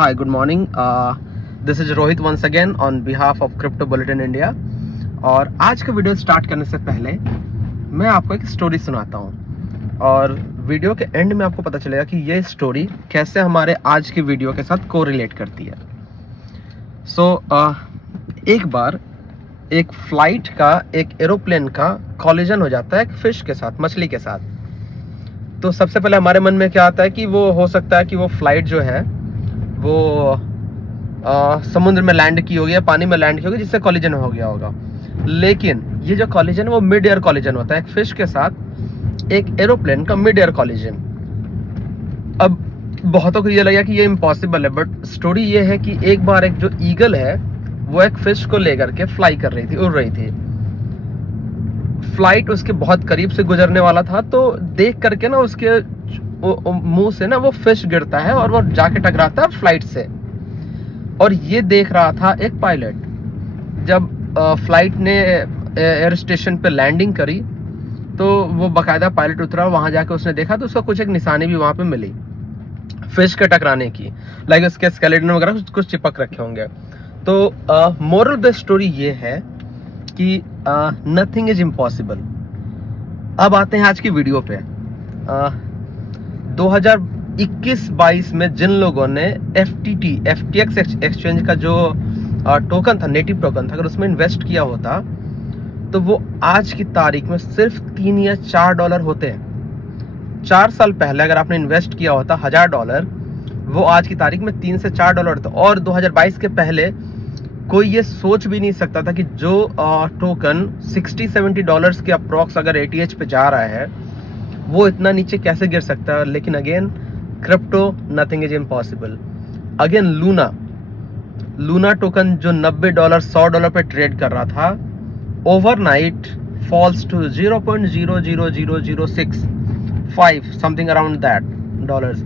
Hi, good morning. This is Rohit once again on behalf of Crypto Bulletin India. और आज का video start करने से पहले मैं आपको एक स्टोरी सुनाता हूँ और वीडियो के एंड में आपको पता चलेगा कि ये स्टोरी कैसे हमारे आज की वीडियो के साथ कोरिलेट करती है। एक बार एक फ्लाइट का, एक एरोप्लेन का कॉलिजन हो जाता है एक फिश के साथ, मछली के साथ। तो सबसे पहले हमारे मन में क्या आता है कि वो हो सकता है कि वो फ्लाइट जो है वो समुद्र में लैंड की होगी या पानी में लैंड की होगी, जिससे कॉलिजन हो गया होगा। लेकिन ये जो कॉलिजन है वो मिड एयर कॉलिजन होता है, एक फिश के साथ एक एरोप्लेन का मिड एयर कॉलिजन। अब बहुतों को ये लगा कि ये इम्पॉसिबल है, बट स्टोरी ये है कि एक बार एक जो ईगल है वो एक फिश को लेकर के फ्लाई कर रही थी, उड़ रही थी। फ्लाइट उसके बहुत करीब से गुजरने वाला था, तो देख करके ना उसके मुंह से ना वो फिश गिरता है और वो जाके टकराता है फ्लाइट से। और ये देख रहा था एक पायलट। जब फ्लाइट ने एयर स्टेशन पे लैंडिंग करी तो वो बाकायदा पायलट उतरा, वहां जाके उसने देखा तो उसका कुछ एक निशानी भी वहां पे मिली फिश के टकराने की, लाइक उसके स्केलेटन वगैरह कुछ चिपक रखे होंगे। तो मोरल ऑफ द स्टोरी ये है कि नथिंग इज इम्पॉसिबल। अब आते हैं आज की वीडियो पे। 2021-22 में जिन लोगों ने FTX एक्सचेंज का जो टोकन था, नेटिव टोकन था, अगर उसमें इन्वेस्ट किया होता तो वो आज की तारीख में सिर्फ 3 या 4 डॉलर होते हैं। 4 साल पहले अगर आपने इन्वेस्ट किया होता $1000, वो आज की तारीख में 3 से 4 डॉलर था। और 2022 के पहले कोई ये सोच भी नहीं सकता था कि जो टोकन 60-70 डॉलर्स के अप्रॉक्स अगर ATH पे जा रहा है वो इतना नीचे कैसे गिर सकता है। लेकिन again crypto, nothing is impossible. Again Luna token जो $90 $100 पे ट्रेड कर रहा था, overnight falls to 0.00006 something around that dollars.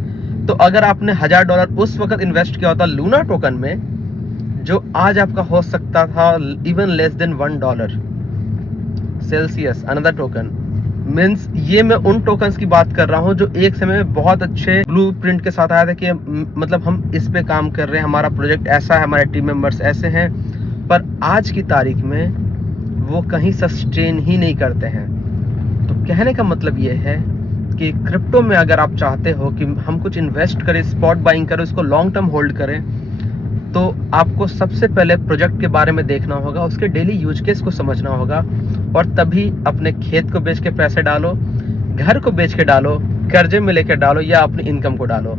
तो अगर आपने $1000 उस वक्त इन्वेस्ट किया होता लूना टोकन में, जो आज आपका हो सकता था even less than $1 Celsius another token means. ये मैं उन टोकन्स की बात कर रहा हूँ जो एक समय में बहुत अच्छे ब्लूप्रिंट के साथ आया था कि मतलब हम इस पे काम कर रहे हैं, हमारा प्रोजेक्ट ऐसा है, हमारे टीम मेंबर्स ऐसे हैं, पर आज की तारीख में वो कहीं सस्टेन ही नहीं करते हैं। तो कहने का मतलब ये है कि क्रिप्टो में अगर आप चाहते हो कि हम कुछ इन्वेस्ट करें, स्पॉट बाइंग करें, उसको लॉन्ग टर्म होल्ड करें, तो आपको सबसे पहले प्रोजेक्ट के बारे में देखना होगा, उसके डेली यूज केस को समझना होगा, और तभी अपने खेत को बेच के पैसे डालो, घर को बेच के डालो, कर्जे में लेकर डालो, या अपनी इनकम को डालो।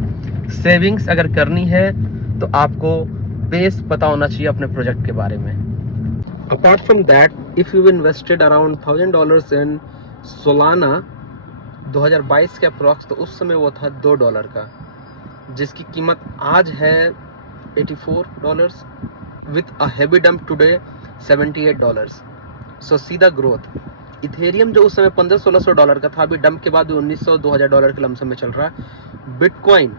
सेविंग्स अगर करनी है तो आपको बेस पता होना चाहिए अपने प्रोजेक्ट के बारे में। Apart from that, if you invested around $1000 in Solana 2022 के अप्रॉक्स, तो उस समय वो था $2 का, जिसकी कीमत आज है $84 with a heavy dump today $78। सो सीधा ग्रोथ। इथेरियम जो उस समय $1500-1600 का था, अभी डंप के बाद $1900-2000 के लमसम में चल रहा है। बिटकॉइन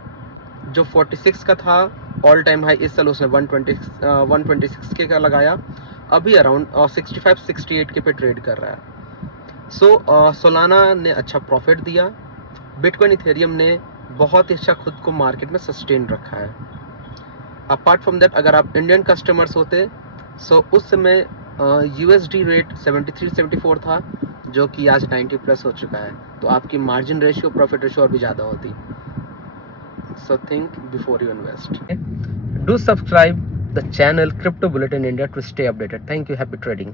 जो 46 का था ऑल टाइम हाई, इस साल उसने 126 के का लगाया, अभी अराउंड 65-68 के पे ट्रेड कर रहा है। सो सोलाना ने अच्छा प्रॉफिट दिया, बिटकॉइन इथेरियम ने बहुत ही अच्छा खुद को मार्केट में सस्टेन रखा है। अपार्ट फ्रॉम दैट, अगर आप इंडियन कस्टमर्स होते, सो उस समय USD रेट 73-74 था, जो कि आज 90+ हो चुका है, तो आपकी मार्जिन रेशियो, प्रॉफिट रेशियो और भी ज़्यादा होती। So think before you invest. Do subscribe the channel crypto bulletin India to stay updated. Thank you, happy trading.